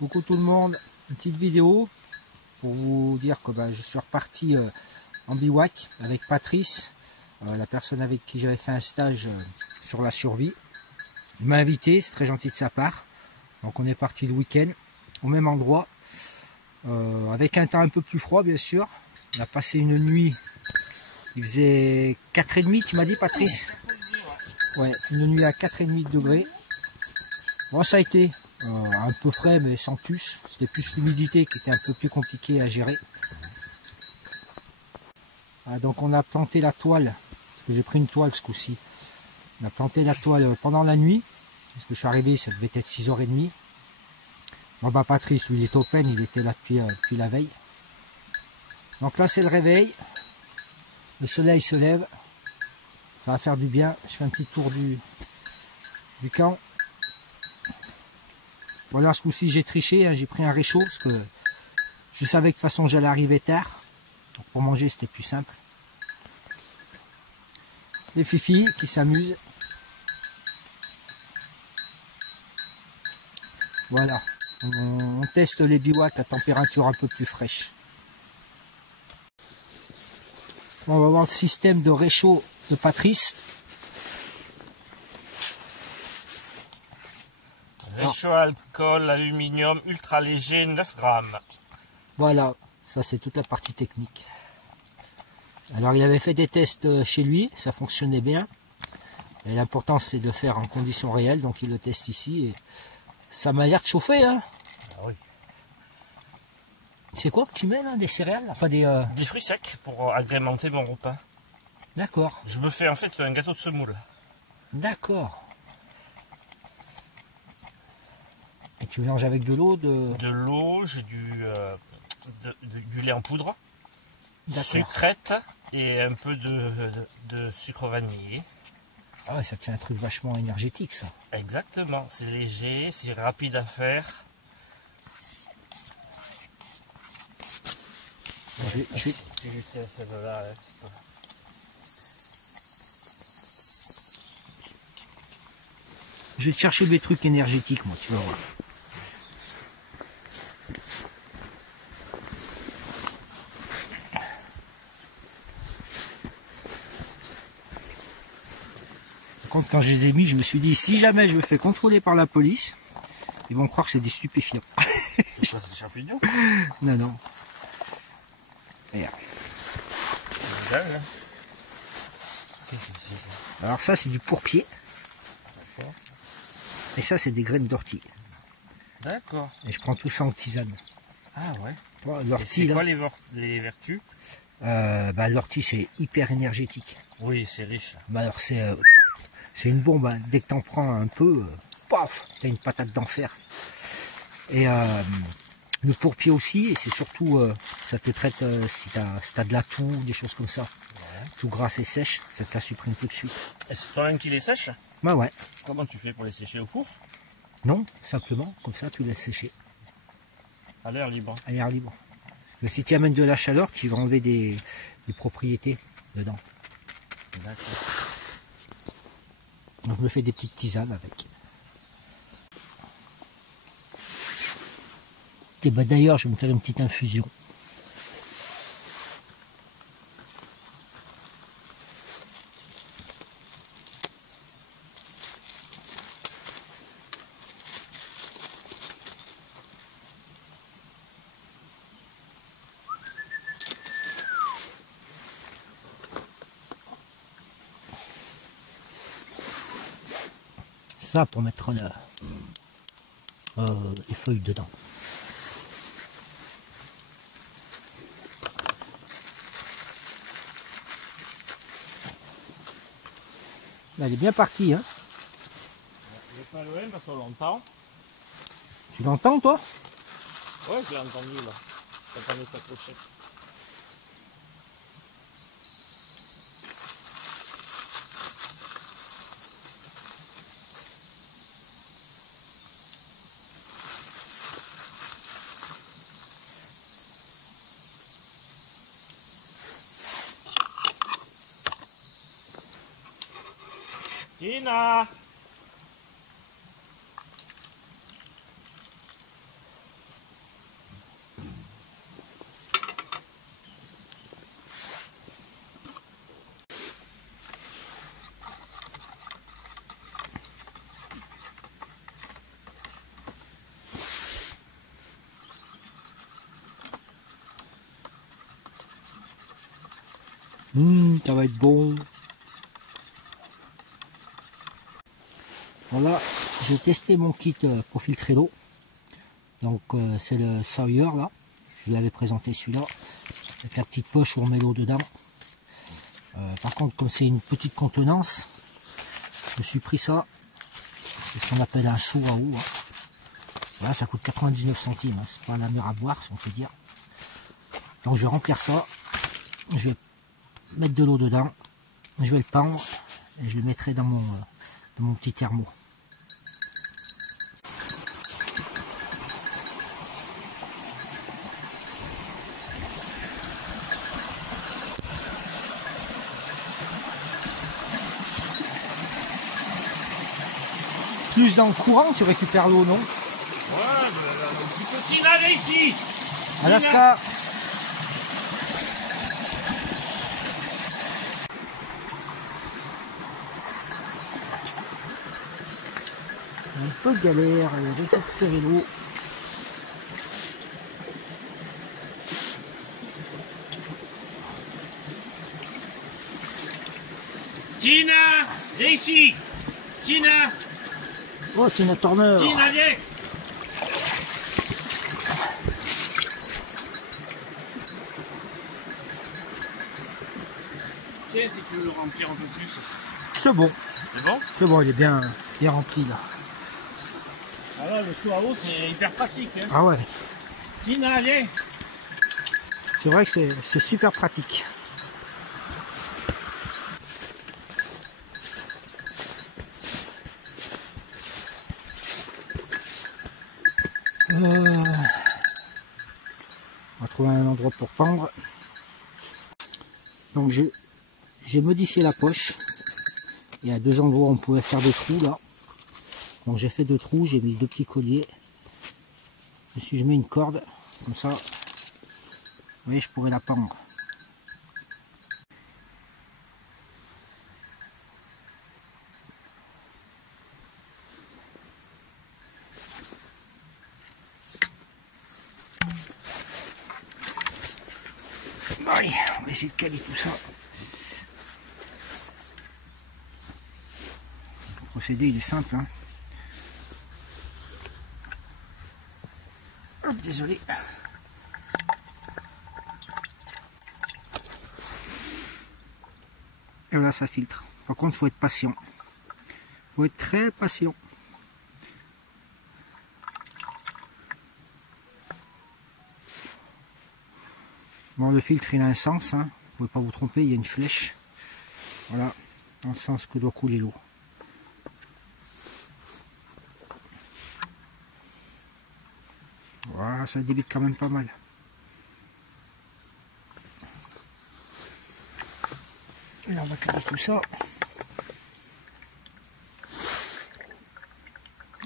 Coucou tout le monde, une petite vidéo pour vous dire que je suis reparti en bivouac avec Patrice, la personne avec qui j'avais fait un stage sur la survie. Il m'a invité, c'est très gentil de sa part. Donc on est parti le week-end au même endroit, avec un temps un peu plus froid bien sûr. On a passé une nuit, il faisait 4,5, tu m'as dit Patrice? Ouais, une nuit à 4,5 degrés. Bon, ça a été un peu frais, mais sans plus. C'était plus l'humidité qui était un peu plus compliquée à gérer. Ah, donc on a planté la toile, parce que j'ai pris une toile ce coup-ci. On a planté la toile pendant la nuit, parce que je suis arrivé, ça devait être 6h30. Bon Patrice, lui, il est open, il était là depuis la veille. Donc là c'est le réveil, le soleil se lève, ça va faire du bien. Je fais un petit tour du camp. Voilà, ce coup-ci j'ai triché, hein, j'ai pris un réchaud parce que je savais que de toute façon j'allais arriver tard. Donc pour manger c'était plus simple. Les filles qui s'amusent. Voilà, on teste les bivouacs à température un peu plus fraîche. On va voir le système de réchaud de Patrice. Réchaud alcool, aluminium, ultra léger, 9 grammes. Voilà, ça c'est toute la partie technique. Alors il avait fait des tests chez lui, ça fonctionnait bien. Et l'important c'est de le faire en conditions réelles, donc il le teste ici. Et ça m'a l'air de chauffer, hein. Ah oui. C'est quoi que tu mets là? Des céréales? Enfin des fruits secs pour agrémenter mon repas. D'accord. Je me fais en fait un gâteau de semoule. D'accord. Et tu mélanges avec de l'eau De l'eau, j'ai du lait en poudre, sucrète et un peu de sucre vanillé. Ah ouais, ça te fait un truc vachement énergétique ça. Exactement, c'est léger, c'est rapide à faire. Je vais te chercher des trucs énergétiques moi, tu vas voir. Quand je les ai mis, je me suis dit, si jamais je me fais contrôler par la police, ils vont croire que c'est des stupéfiants. C'est des champignons? Non, non. Regarde. Alors ça, c'est du pourpier. Et ça, c'est des graines d'ortie. D'accord. Et je prends tout ça en tisane. Ah ouais. Bon, c'est quoi les vertus? L'ortie, c'est hyper énergétique. Oui, c'est riche. Alors c'est une bombe, hein. Dès que tu en prends un peu, paf, tu as une patate d'enfer. Et le pourpier aussi, et c'est surtout, ça te traite si tu as de la toux, des choses comme ça. Ouais. Tout grasse et sèche, ça te la supprime tout de suite. Est-ce que toi-même qui les sèche? Bah ouais. Comment tu fais pour les sécher au four? Non, simplement, comme ça tu laisses sécher. À l'air libre. À l'air libre. Mais si tu amènes de la chaleur, tu vas enlever des propriétés dedans. D'accord. Donc je me fais des petites tisanes avec. Et d'ailleurs, je vais me faire une petite infusion. Ça pour mettre les feuilles dedans. Là, elle est bien partie, hein. Il n'est pas loin parce qu'on l'entend. Tu l'entends toi? Ouais, je l'ai entendu là. J'entendais sa clochette. Tina! Ça va être bon. Voilà, j'ai testé mon kit pour filtrer l'eau. Donc c'est le Sawyer là. Je vous l'avais présenté celui-là. Avec la petite poche où on met l'eau dedans. Par contre, comme c'est une petite contenance, je me suis pris ça. C'est ce qu'on appelle un seau à eau. Hein. Voilà, ça coûte 99 centimes. Hein. C'est pas la mer à boire, si on peut dire. Donc je vais remplir ça. Je vais mettre de l'eau dedans. Je vais le pendre. Et je le mettrai dans mon petit thermo. Plus dans le courant, tu récupères l'eau, non? Ouais, un petit peu. Tina, viens ici. Alaska. Un peu de galère de récupérer l'eau. Tina, viens ici. Tina. Oh, Tina Turner. Tina, viens. Tiens, si tu veux le remplir un peu plus. C'est bon. C'est bon? C'est bon, il est bien rempli là. Alors, le seau à eau, c'est hyper pratique. Hein. Ah ouais. Tina, viens. C'est vrai que c'est super pratique. On va trouver un endroit pour pendre. Donc j'ai modifié la poche. Il y a deux endroits où on pouvait faire des trous là. Donc j'ai fait deux trous, j'ai mis deux petits colliers. Dessus je mets une corde, comme ça, vous voyez, je pourrais la pendre. Allez, on va essayer de caler tout ça. Le procédé il est simple. Hein. Hop, désolé. Et voilà, ça filtre. Par contre, il faut être patient. Il faut être très patient. Bon, le filtre, il a un sens. Hein. Vous ne pouvez pas vous tromper, il y a une flèche. Voilà, dans le sens que doit couler l'eau. Voilà, ça débite quand même pas mal. Et là, on va caler tout ça.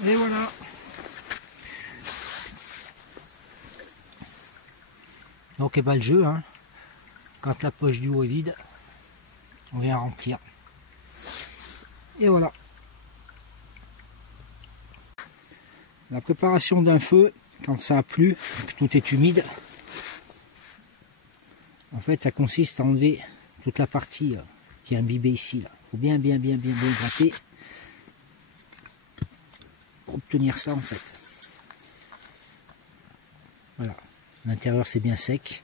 Et voilà. Donc, et ben, le jeu, hein, quand la poche du haut est vide, on vient remplir. Et voilà. La préparation d'un feu, quand ça a plu, que tout est humide, en fait, ça consiste à enlever toute la partie qui est imbibée ici. Il faut bien gratter pour obtenir ça, en fait. Voilà. L'intérieur, c'est bien sec.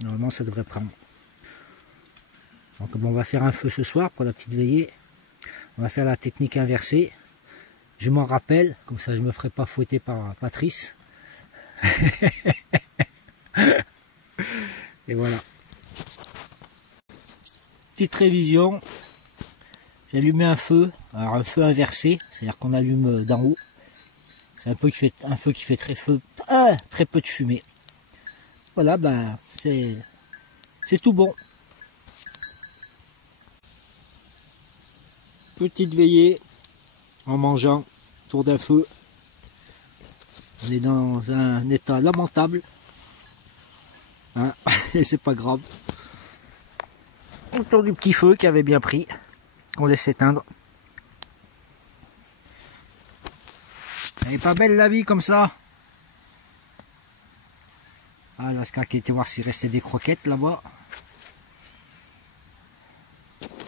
Normalement, ça devrait prendre. Donc, bon, on va faire un feu ce soir pour la petite veillée. On va faire la technique inversée. Je m'en rappelle, comme ça je ne me ferai pas fouetter par Patrice. Et voilà. Petite révision. J'ai allumé un feu. Alors un feu inversé, c'est-à-dire qu'on allume d'en haut. C'est un feu qui fait très peu de fumée. Voilà, ben c'est tout bon. Petite veillée en mangeant autour d'un feu. On est dans un état lamentable. Hein, et c'est pas grave. Autour du petit feu qui avait bien pris. Qu'on laisse éteindre. Elle est pas belle la vie comme ça. Pascal qui était voir s'il restait des croquettes là-bas.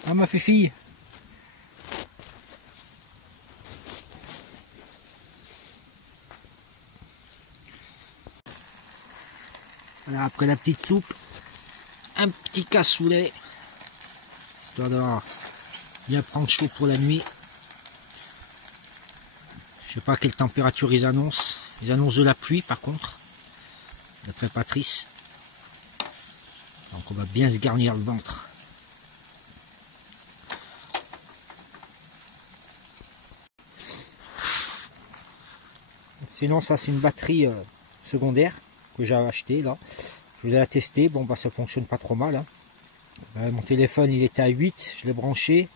Ah, ma fille. Voilà, après la petite soupe, un petit cassoulet, histoire de bien prendre chaud pour la nuit. Je sais pas quelle température ils annoncent. Ils annoncent de la pluie par contre, d'après Patrice. Donc on va bien se garnir le ventre. Sinon ça c'est une batterie secondaire que j'ai acheté là. Je vais la tester. Bon bah ça fonctionne pas trop mal. Hein. Mon téléphone il était à 8, je l'ai branché.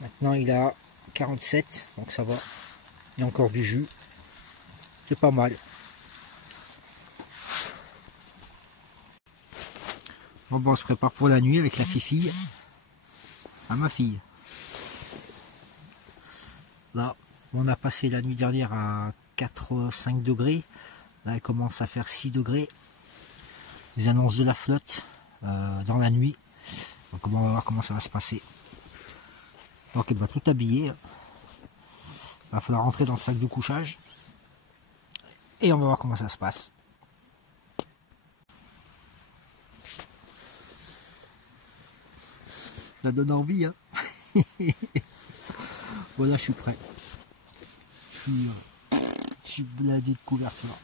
Maintenant il est à 47, donc ça va. Il y a encore du jus. C'est pas mal. Bon, on se prépare pour la nuit avec la fille. À ma fille. Là, on a passé la nuit dernière à 4-5 degrés. Là, il commence à faire 6 degrés. Les annonces de la flotte dans la nuit. Donc, on va voir comment ça va se passer. Donc, elle va tout habiller. Il va falloir rentrer dans le sac de couchage. Et on va voir comment ça se passe. Ça donne envie, hein. Voilà, je suis prêt. Je suis blindé de couverture.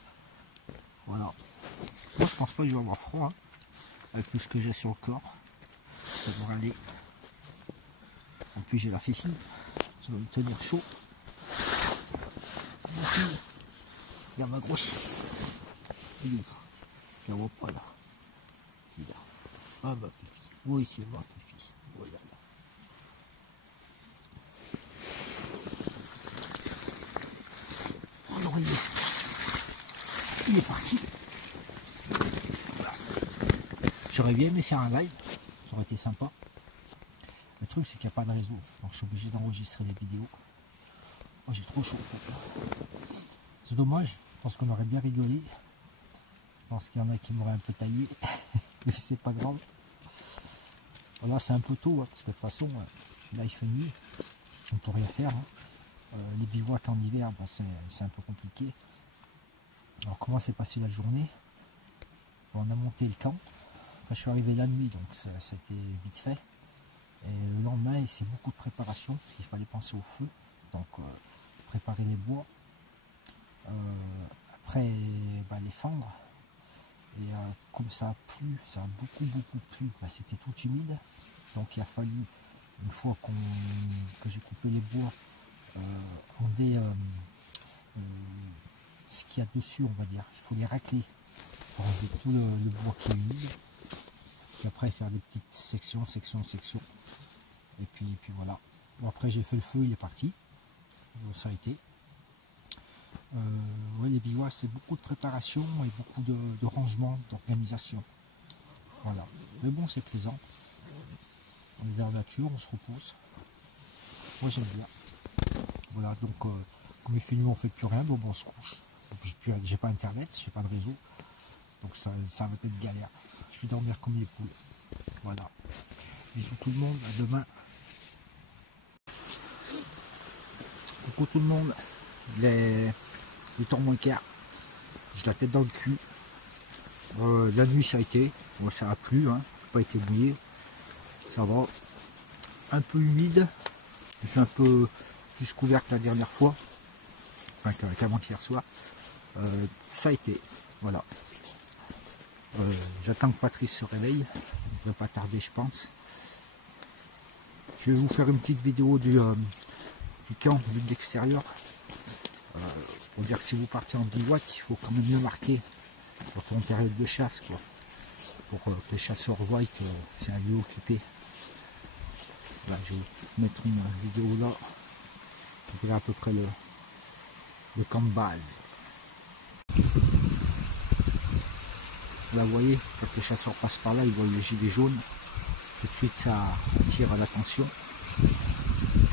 Voilà. Moi, je pense pas que je vais avoir froid, hein, avec tout ce que j'ai sur le corps. Ça devrait aller. En plus, j'ai la fifi. Ça va me tenir chaud. Il y a ma grosse. Je la vois pas là. Ah, ma fifi. Oui, c'est ma fifi. Voilà. Alors, il est parti. J'aurais bien aimé faire un live. Ça aurait été sympa. Le truc, c'est qu'il n'y a pas de réseau. Donc, je suis obligé d'enregistrer les vidéos. Moi, j'ai trop chaud, en fait. C'est dommage. Je pense qu'on aurait bien rigolé. Je pense qu'il y en a qui m'auraient un peu taillé. Mais c'est pas grave. Voilà, c'est un peu tôt, hein, parce que de toute façon, là il fait nuit, on ne peut rien faire. Hein. Les bivouacs en hiver, bah, c'est un peu compliqué. Alors comment s'est passée la journée? Bon, on a monté le camp. Enfin, je suis arrivé la nuit, donc ça a été vite fait. Et le lendemain, c'est beaucoup de préparation, parce qu'il fallait penser au feu. Donc préparer les bois. Après, bah, les fendre. Et comme ça a plu, ça a beaucoup plu, bah, c'était tout humide. Donc il a fallu, une fois que j'ai coupé les bois, enlever ce qu'il y a dessus, on va dire. Il faut les racler pour enlever tout le bois qui est humide. Puis après faire des petites sections. Et puis voilà. Bon, après j'ai fait le feu, il est parti. Ça a été. Ouais, les bivouacs, c'est beaucoup de préparation et beaucoup de rangement, d'organisation. Voilà. Mais bon, c'est plaisant. On est dans la nature, on se repose. Moi, j'aime bien. Voilà, donc, comme il fait nuit, on fait plus rien, bon, on se couche. J'ai pas internet, j'ai pas de réseau. Donc, ça va être galère. Je vais dormir comme les poules. Voilà. Bisous tout le monde, à demain. Coucou tout le monde. Il est 8h moins le quart. J'ai la tête dans le cul. La nuit ça a été. Bon, ça a plu, hein. Je n'ai pas été mouillé. Ça va. Un peu humide. Je suis un peu plus couvert que la dernière fois. Enfin qu'avant-hier soir. Ça a été. Voilà. J'attends que Patrice se réveille. Il ne devrait pas tarder, je pense. Je vais vous faire une petite vidéo du camp, vue de l'extérieur. Pour dire que si vous partez en bivouac, il faut quand même le marquer, surtout en période de chasse, quoi, pour que les chasseurs voient que c'est un lieu occupé. Là, je vais vous mettre une vidéo là, vous verrez à peu près le camp de base. Là, vous voyez, quand les chasseurs passent par là, ils voient les gilets jaunes, tout de suite ça attire à l'attention,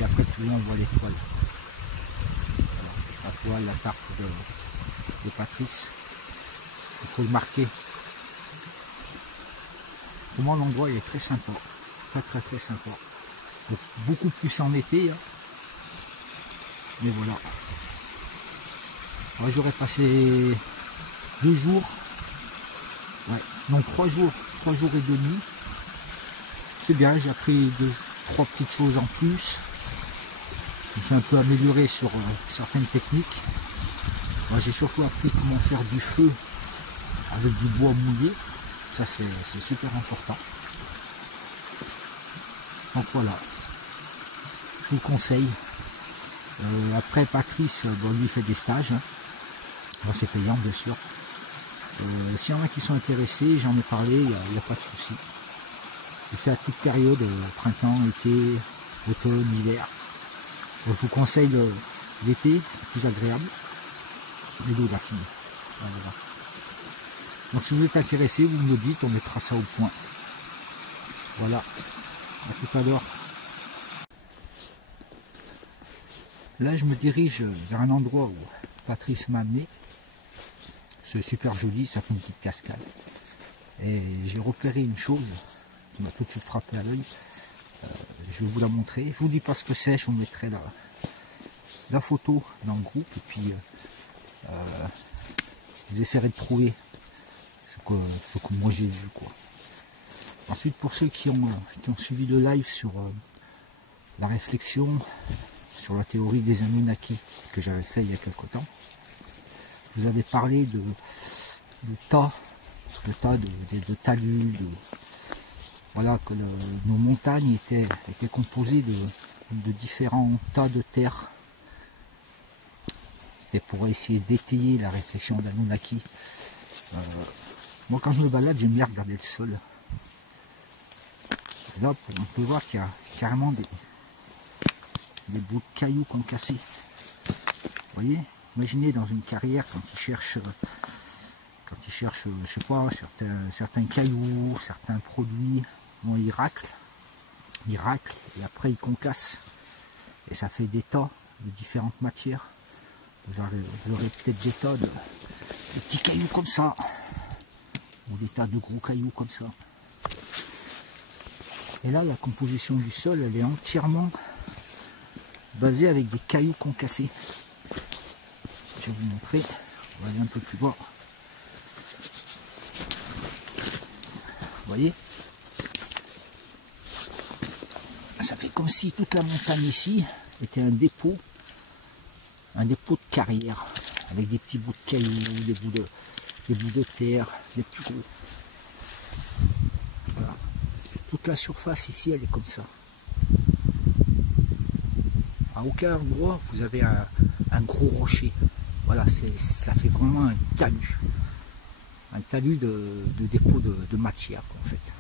et après plus loin on voit l'étoile. La toile, la tarte de Patrice. il faut le marquer. Pour moi l'endroit il est très sympa, très sympa. Donc, beaucoup plus en été, hein. Mais voilà. J'aurais passé 2 jours, ouais, non 3 jours et demi. C'est bien, j'ai appris 2-3 petites choses en plus. Je me suis un peu amélioré sur certaines techniques. Moi j'ai surtout appris comment faire du feu avec du bois mouillé. Ça c'est super important. Donc voilà, je vous le conseille. Après Patrice, bon, lui fait des stages. Hein. Bon, c'est payant bien sûr. S'il y en a qui sont intéressés, j'en ai parlé, il n'y a pas de souci. Il fait à toute période, printemps, été, automne, hiver. Donc, je vous conseille l'été, c'est plus agréable. Les dos d'affine. Voilà. Donc si vous êtes intéressé, vous me le dites, on mettra ça au point. Voilà. À tout à l'heure. Là je me dirige vers un endroit où Patrice m'a amené. C'est super joli, ça fait une petite cascade. Et j'ai repéré une chose qui m'a tout de suite frappé à l'œil. Je vais vous la montrer. Je vous dis pas ce que c'est, je vous mettrai la photo dans le groupe et puis je vous essaierai de trouver ce que moi j'ai vu, quoi. Ensuite, pour ceux qui ont suivi le live sur la réflexion sur la théorie des Anunnaki que j'avais fait il y a quelque temps, je vous avais parlé de talus, voilà, que nos montagnes étaient composées de différents tas de terre. C'était pour essayer d'étayer la réflexion d'Anunnaki. Moi quand je me balade, j'aime bien regarder le sol. Là on peut voir qu'il y a carrément des bouts de cailloux concassés. Vous voyez, imaginez dans une carrière quand ils cherchent, je sais pas, certains cailloux, certains produits, bon, ils raclent et après ils concassent. Et ça fait des tas de différentes matières. Vous aurez peut-être des tas de petits cailloux comme ça, ou des tas de gros cailloux comme ça. Et là, la composition du sol, elle est entièrement basée avec des cailloux concassés. Je vais vous montrer, on va aller un peu plus bas. Vous voyez, ça fait comme si toute la montagne ici était un dépôt de carrière, avec des petits bouts de cailloux, des bouts de terre, des plus gros. Voilà. Toute la surface ici, elle est comme ça. À aucun endroit, vous avez un gros rocher. Voilà, ça fait vraiment un talus. Un talus de dépôt de matière, quoi, en fait.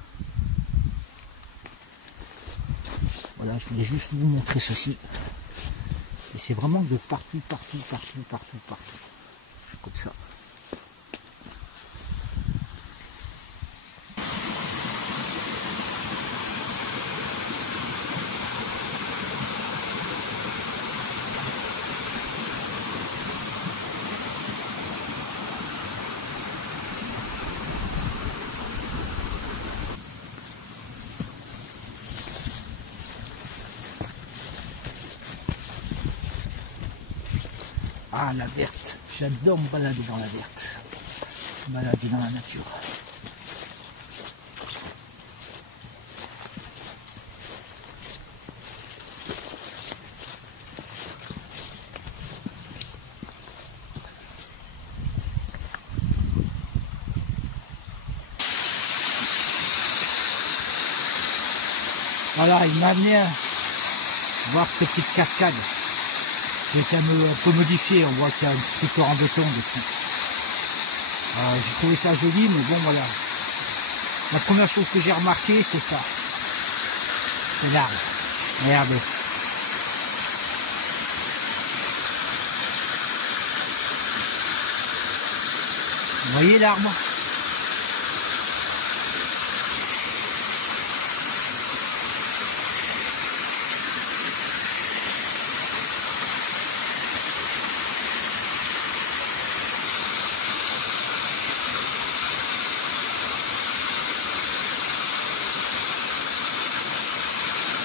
Voilà, je voulais juste vous montrer ceci. Et c'est vraiment de partout. Comme ça. Ah, la verte, j'adore me balader dans la verte, me balader dans la nature. Voilà, il m'a amené voir cette petite cascade. J'ai été un peu modifié, on voit qu'il y a un petit peu en béton dessus. J'ai trouvé ça joli, mais bon voilà. La première chose que j'ai remarqué, c'est ça. C'est l'arbre. Regardez. Vous voyez l'arbre?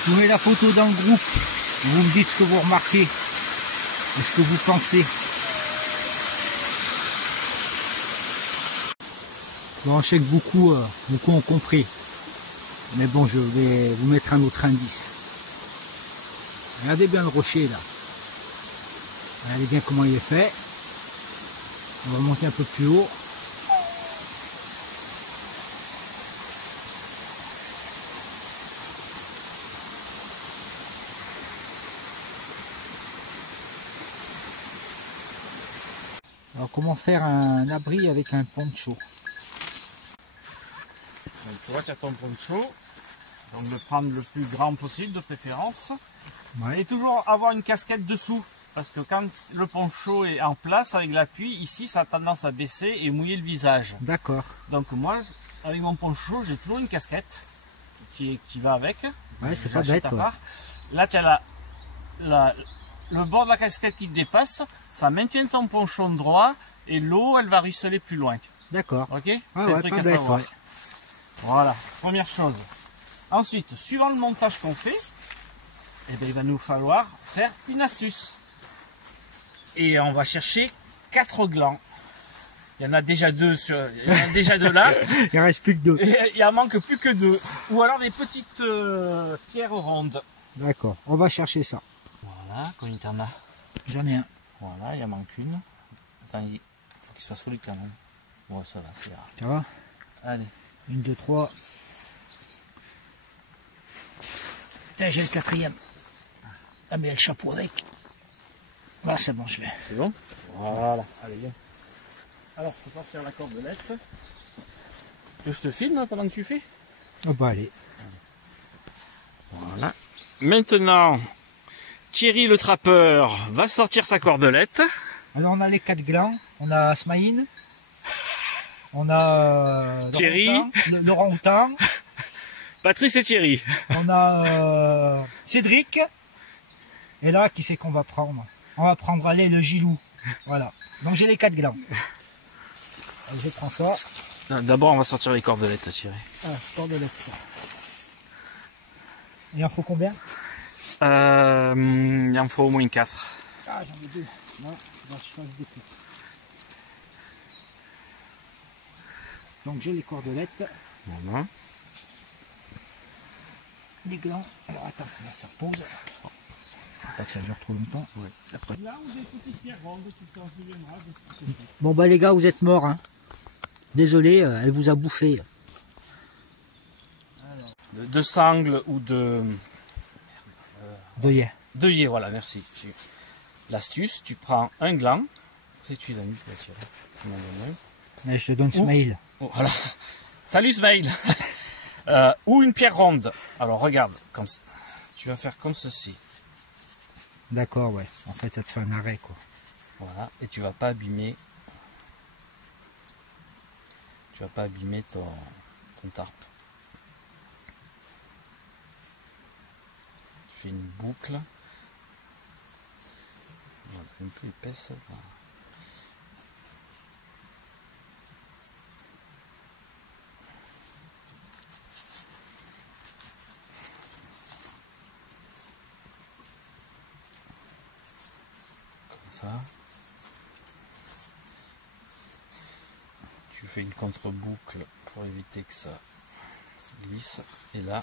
Je vous mets la photo dans le groupe. Vous me dites ce que vous remarquez et ce que vous pensez. Bon, je sais que beaucoup ont compris. Mais bon, je vais vous mettre un autre indice. Regardez bien le rocher là. Regardez bien comment il est fait. On va remonter un peu plus haut. Alors comment faire un abri avec un poncho? Donc, tu vois, tu as ton poncho. Donc le prendre le plus grand possible de préférence. Ouais. Et toujours avoir une casquette dessous. Parce que quand le poncho est en place avec l'appui, ici ça a tendance à baisser et mouiller le visage. D'accord. Donc moi, avec mon poncho, j'ai toujours une casquette qui va avec. Ouais, c'est pas bête. Ouais. Là, tu as le bord de la casquette qui te dépasse. Ça maintient ton poncho droit et l'eau, elle va ruisseler plus loin. D'accord. Ok, ah, c'est ouais, le truc à bête, savoir. ouais. Voilà, première chose. Ensuite, suivant le montage qu'on fait, eh bien, il va nous falloir faire une astuce. Et on va chercher 4 glands. Il y en a déjà 2 là. Il reste plus que 2. Et il en manque plus que 2. Ou alors des petites pierres rondes. D'accord, on va chercher ça. Voilà, combien t'en as? J'en ai un. Voilà, il en manque une. Attends, il faut qu'il soit solide quand même. Bon, ça va, c'est grave. Ça va? Allez. 1, 2, 3. Putain, j'ai le 4e. Ah, mais il y a le chapeau avec. Ah, c'est bon, je l'ai. C'est bon? Voilà, allez, viens. Alors, il faut faire la cordelette. Que je te filme pendant que tu fais? Ah bah allez. Voilà. Maintenant, Thierry le trappeur va sortir sa cordelette. Alors on a les 4 glands. On a Smaïn. On a Thierry. Laurent Houtan. Patrice et Thierry. On a Cédric. Et là, qui c'est qu'on va prendre? On va prendre, allez, le Gilou. Voilà. Donc j'ai les 4 glands. Alors, je prends ça. D'abord, on va sortir les cordelettes, Thierry. Ah, cordelette. Il en faut combien? Il en faut au moins 4. Ah, j'en ai 2. Là, je change des coups. Donc j'ai les cordelettes. Voilà. Les glands. Alors attends, on va faire pause. Pas que ça dure trop longtemps. Ouais. Après. Là, vous êtes petite pierre ronde, tu t'en souviendras. Bon bah les gars, vous êtes morts. Hein. Désolé, elle vous a bouffé. De sangle ou de... D'œillet. D'œillet, voilà, merci. L'astuce, tu prends un gland. C'est tu l'as mis, Thierry. Mais je te donne Smaïl. Oh, voilà. Salut Smaïl. Ou une pierre ronde. Alors regarde, comme ça. Tu vas faire comme ceci. D'accord, ouais. En fait, ça te fait un arrêt, quoi. Voilà. Et tu vas pas abîmer. Tu vas pas abîmer ton tarp. Tu fais une boucle. Voilà, un peu épaisse. Voilà. Ça. Tu fais une contre-boucle pour éviter que ça se glisse. Et là,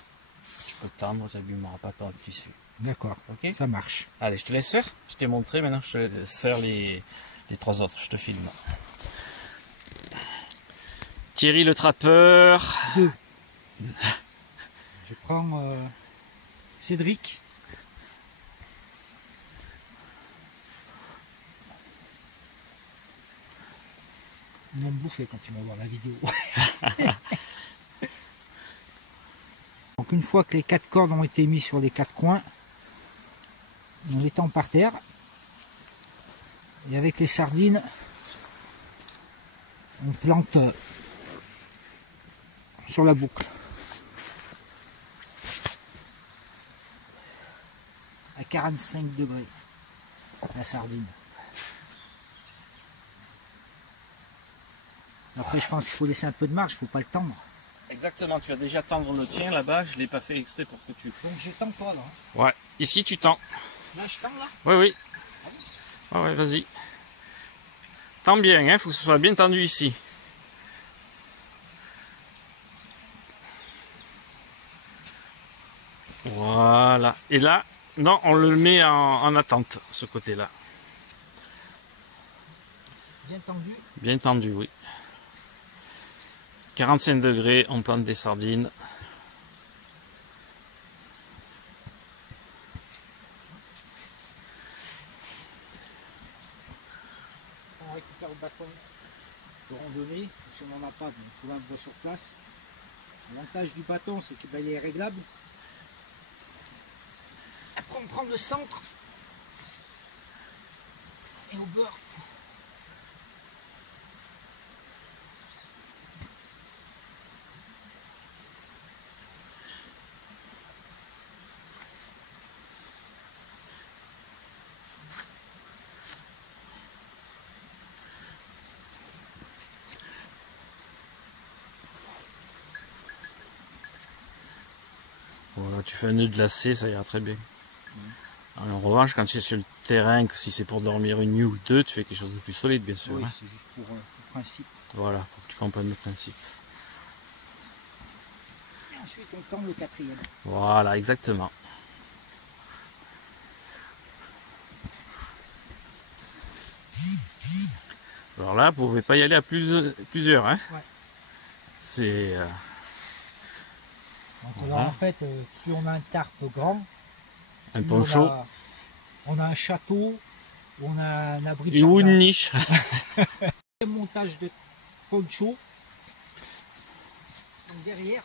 tu peux tendre, ça n'abîmera pas ton tissu. D'accord, ok, ça marche. Allez, je te laisse faire. Je t'ai montré, maintenant je te laisse faire les 3 autres. Je te filme. Thierry le trappeur. 2. Je prends Cédric. Ils vont me bouffer quand tu vas voir la vidéo. Donc une fois que les 4 cordes ont été mises sur les 4 coins, on les tend par terre. Et avec les sardines, on plante sur la boucle. À 45 degrés, la sardine. Après, je pense qu'il faut laisser un peu de marge, il ne faut pas le tendre. Exactement, tu vas déjà tendre le tien là-bas, je ne l'ai pas fait exprès pour que tu... Donc je tends pas là. Ouais, ici tu tends. Là je tends là. Oui, oui. Ouais, vas-y. Tends bien, hein, faut que ce soit bien tendu ici. Voilà. Et là, non, on le met en attente, ce côté-là. Bien tendu. Bien tendu, oui. 45 degrés, on plante des sardines. On récupère le bâton de randonnée. Si on n'en a pas, on trouve un peu sur place. L'avantage du bâton, c'est qu'il est réglable. Après on prend le centre et au beurre. Voilà, tu fais un nœud de lacet, ça ira très bien. En revanche, quand tu es sur le terrain, que si c'est pour dormir une nuit ou deux, tu fais quelque chose de plus solide, bien sûr. Oui, Hein. c'est juste pour le principe. Voilà, pour que tu comprennes le principe. Et ensuite on tend le quatrième. Voilà, exactement. Alors là, vous ne pouvez pas y aller à plusieurs. Hein. Ouais. C'est... Donc Voilà. là, en fait, plus on a un tarp grand, un plus poncho on a un château, on a un abri de ou jardin. une niche. Un montage de poncho. Donc derrière,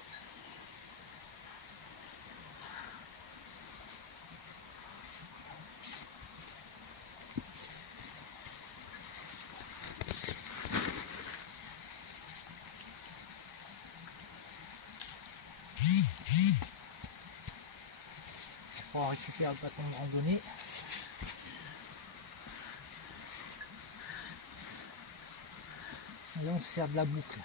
on récupère le bâton de randonnée. Et là on se sert de la boucle.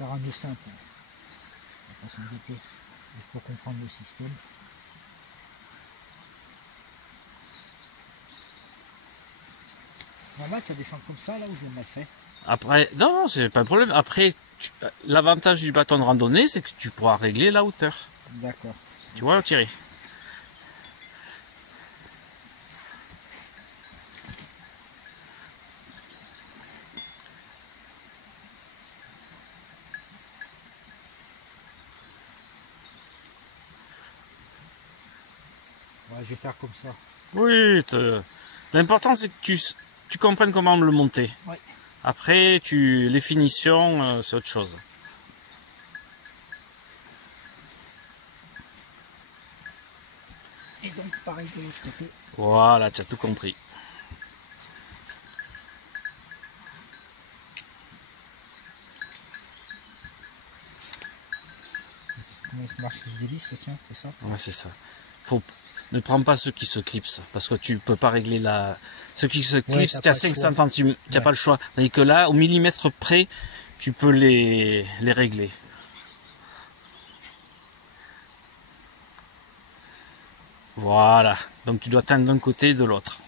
On va faire un nœud simple. On va pas s'embêter juste pour comprendre le système. Normal, ça descend comme ça là où je l'ai mal fait. Après, non, c'est pas un problème. Après, l'avantage du bâton de randonnée, c'est que tu pourras régler la hauteur. D'accord. Tu vois, Thierry? Ouais, je vais faire comme ça. Oui, l'important c'est que tu comprennes comment le monter. Ouais. Après, les finitions, c'est autre chose. Et donc pareil de l'autre côté. Voilà, tu as tout compris. Comment il marche, il se dévisse le tien, c'est ça? Ouais, c'est ça. Ne prends pas ceux qui se clipsent, parce que tu peux pas régler la... Ceux qui se clipsent, t'as tu as pas le 500 choix. centimes, tu n'as Ouais. pas le choix. Tandis que là, au millimètre près, tu peux les régler. Voilà, donc tu dois teindre d'un côté et de l'autre.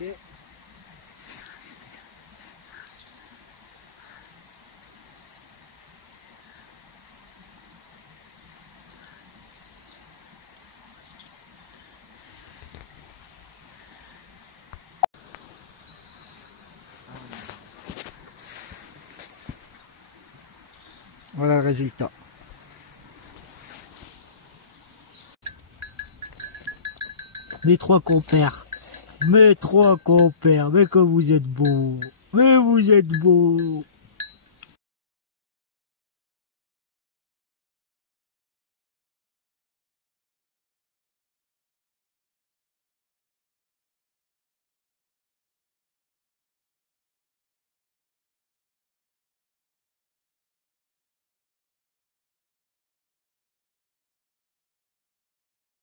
Ok. Voilà le résultat. Mes trois compères, mais comme vous êtes beaux, mais vous êtes beaux.